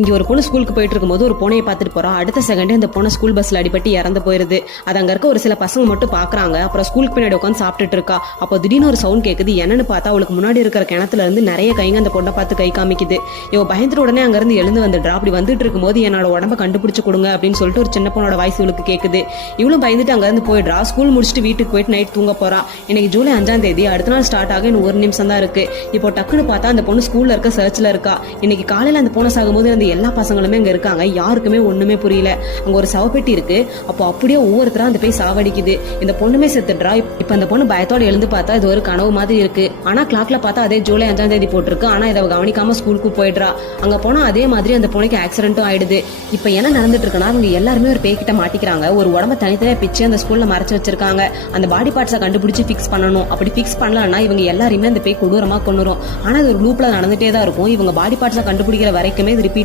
இங்க ஒரு பொண்ணு ஸ்கூலுக்கு போயிட்டு இருக்கும்போது ஒரு பொண்ணையை பார்த்துட்டு போறா. அடுத்த செகண்டே அந்த பொண்ணு ஸ்கூல் பஸ்ல அடிபட்டு இறந்து போயிருது. அது அங்க இருக்க ஒரு சில பசங்க மட்டும் பாக்குறாங்க. அப்புறம் ஸ்கூலுக்கு பின்னாடி உட்காந்து சாப்பிட்டுட்டு இருக்கா. அப்போ திடீர்னு ஒரு சவுண்ட் கேக்குது. என்னன்னு பார்த்தா அவளுக்கு முன்னாடி இருக்கிற கிணத்துல இருந்து நிறைய கைங்க அந்த பொண்ணை பார்த்து கை காமிக்குது. இவ பயந்துட்டு உடனே அங்க இருந்து எழுந்து வந்துடுறா. அப்படி வந்துட்டு இருக்கும்போது என்னோட உடம்ப கண்டுபிடிச்சு கொடுங்க அப்படின்னு சொல்லிட்டு ஒரு சின்ன பொண்ணோட வாய்ஸ் இவளுக்கு கேக்குது. இவளும் பயந்துட்டு அங்க இருந்து போயிடுறா. ஸ்கூல் முடிச்சுட்டு வீட்டுக்கு போயிட்டு நைட் தூங்க போறா. இன்னைக்கு ஜூலை 5ஆம் தேதி. அடுத்த நாள் ஸ்டார்ட் ஆக இன்னும் 1 நிமிஷம் தான் இருக்கு. இப்போ டக்குன்னு பார்த்தா அந்த பொண்ணு ஸ்கூல்ல இருக்க சர்ச்ல இருக்கா. இன்னைக்கு காலையில அந்த பொண்ணு சாகும்போது அந்த எல்லா பசங்களுமே இருக்காங்க. யாருக்குமே ஒண்ணுமே புரியல. அங்க ஒரு சவப்பெட்டி இருக்கு. அப்போ அப்படியே ஒவ்வொருத்தரா அந்த போய் சாவடிக்குது. இந்த பொண்ணுமே செத்துடுறா. இப்ப அந்த பொண்ணு பயத்தோட எழுந்து பார்த்தா இது ஒரு கனவு மாதிரி இருக்கு. ஆனா கிளாக்ல பார்த்தா அதே ஜூலை 5ஆம் தேதி போட்டிருக்கு. ஆனா இதை கவனிக்காம ஸ்கூலுக்கு போயிடுறா. அங்க போனா அதே மாதிரி அந்த பொண்ணுக்கு ஆக்சிடென்ட்டும் ஆயிடுது. இப்ப என்ன நடந்துட்டு இருக்குன்னா அவங்க எல்லாருமே ஒரு பேய்கிட்ட மாட்டிக்கிறாங்க. ஒரு உடம்ப தனித்தனியா பிச்சு அந்த ஸ்கூல்ல மறைச்சு வச்சிருக்காங்க. அந்த பாடி பார்ட்ஸை கண்டுபிடிச்சு பிக்ஸ் பண்ணணும். அப்படி பிக்ஸ் பண்ணலன்னா இவங்க எல்லாருமே அந்த பேய் கொடூரமா கொண்டுரும். ஆனா இது ஒரு லூப்ல நடந்துட்டே தான் இருக்கும். இவங்க பாடி பார்ட்ஸை கண்டுபிடிக்கிற வரைக்குமே இது ரிப்பீட்